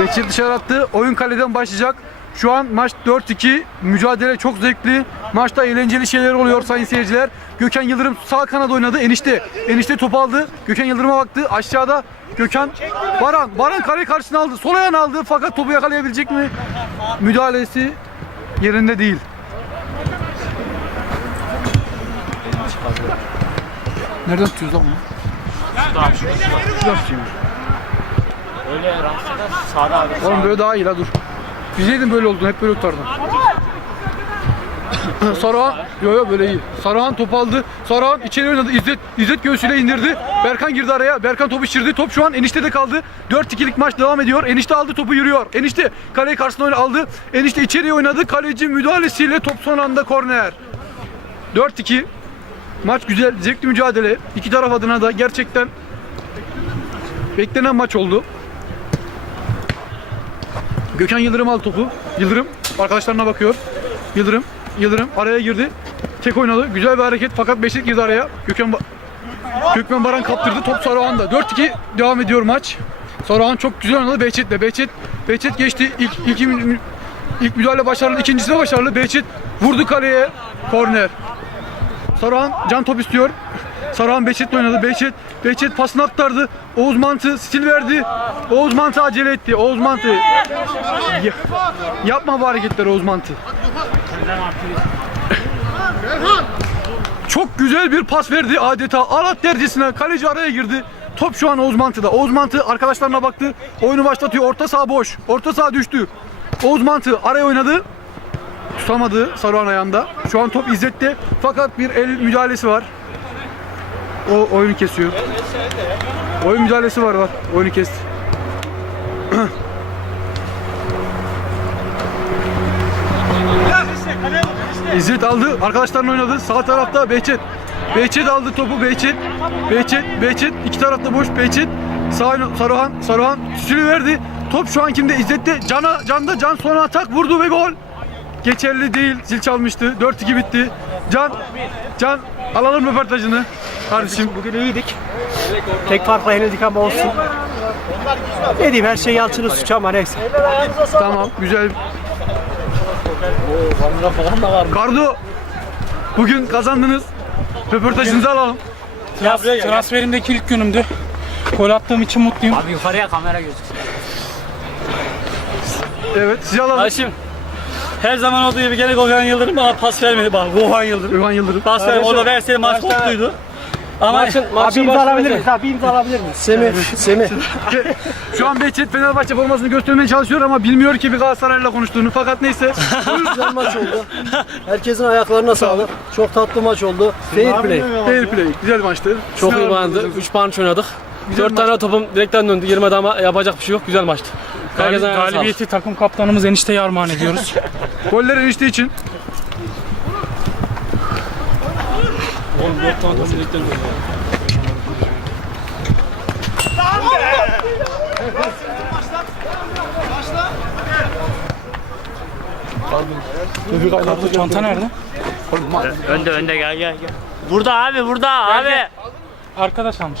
Behçet dışarı attı. Oyun kaleden başlayacak. Şu an maç 4-2. Mücadele çok zevkli. Maçta eğlenceli şeyler oluyor sayın seyirciler. Gökhan Yıldırım sağ kanada oynadı. Enişte. Enişte topu aldı. Gökhan Yıldırım'a baktı. Aşağıda Gökhan Baran. Baran kale karşısına aldı. Sol ayağını aldı fakat topu yakalayabilecek mi? Müdahalesi yerinde değil. Nereden tutuyoruz lan bunu? Şuradan tutuyoruz. Öyle eder. Sağda abi. Oğlum böyle daha iyi la dur. Bilseydin böyle olduğunu hep böyle tutardın. Saruhan, yo yo böyle iyi. Saruhan top aldı. Saruhan içeri oynadı. İzzet, İzzet göğsüyle indirdi. Berkan girdi araya. Berkan topu şişirdi. Top şu an enişte de kaldı. 4-2'lik maç devam ediyor. Enişte aldı topu yürüyor. Enişte kaleyi karşısına aldı. Enişte içeriye oynadı. Kaleci müdahalesiyle top son anda korner. 4-2. Maç güzel, zevkli mücadele. İki taraf adına da gerçekten beklenen maç oldu. Gökhan Yıldırım aldı topu. Yıldırım arkadaşlarına bakıyor. Yıldırım, Yıldırım araya girdi. Tek oynadı. Güzel bir hareket fakat Beşik girdi araya. Gökhan ba Gökmen Baran kaptırdı. Top Saruhan'da. 4-2 devam ediyor maç. Saruhan çok güzel oynadı Behçet'le. Behçet, Behçet geçti. İlk, ilk, ilk müdahale başarılı. ikincisi de başarılı. Behçet vurdu kaleye. Korner. Saruhan can top istiyor. Saruhan Behçet'le oynadı. Behçet, Behçet pasını aktardı. Oğuz Mantı stil verdi. Oğuz Mantı acele etti. Oğuz Mantı. Ya- yapma bu hareketleri Oğuz Mantı. Çok güzel bir pas verdi adeta. Alat dercesine kaleci araya girdi. Top şu an Oğuz Mantı'da. Oğuz Mantı arkadaşlarına baktı. Oyunu başlatıyor. Orta saha boş. Orta saha düştü. Oğuz Mantı araya oynadı. Tutamadı Saruhan ayağında. Şu an top İzzet'te. Fakat bir el müdahalesi var. O oyunu kesiyor. Oyun müdahalesi var var. Oyunu kesti. İzzet aldı. Arkadaşlarla oynadı. Sağ tarafta Behçet. Behçet aldı topu. Behçet. Behçet. Behçet. iki tarafta boş. Behçet. Sağ Saruhan. Saruhan. Sülü verdi. Top şu an kimde? İzzet'te. Can'a, Can'da. Can sonra atak vurdu ve gol. Geçerli değil. Zil çalmıştı. 4-2 bitti. Can. Can. Alalım röportajını. Kardeşim. Bugün iyiydik. Tek farkla yenildik ama olsun. Ne diyeyim her şey Yalçın'ın suçu ama neyse. Tamam. Güzel. Kardo. Bugün kazandınız. Röportajınızı alalım. Transferimdeki ilk günümdü. Gol attığım için mutluyum. Abi yukarıya kamera gözüksün. Evet. Sizi alalım. Ayşim her zaman olduğu gibi gene Gökhan Yıldırım bana pas vermedi bana. Gökhan Yıldırım. Gökhan Yıldırım. Pas vermedi. O da verseydi maç mutluydu. Ama Abi imza alabilir miyiz? Abi imza alabilir miyiz? Semih, Semih. Şu an Behçet Fenerbahçe formasını göstermeye çalışıyor ama bilmiyor ki bir Galatasaray'la konuştuğunu. Fakat neyse. Güzel maç oldu. Herkesin ayaklarına sağlık. Çok tatlı maç oldu. Fair play. Fair play. Güzel maçtı. çok iyi düşünüyorsunuz? 3 puan oynadık. Güzel 4 tane topum direkten döndü. 20 ama yapacak bir şey yok. Güzel maçtı. Herkesin ayağına sağlık. Galibiyeti takım kaptanımız enişteye armağan ediyoruz. Goller enişte için. Oğlum 4 tane top direkten döndü. Çanta nerede? Önde önde gel gel gel. Burada abi burada abi. Arkadaş almış.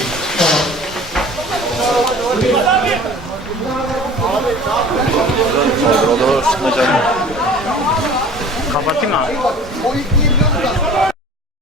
Kapatayım mı?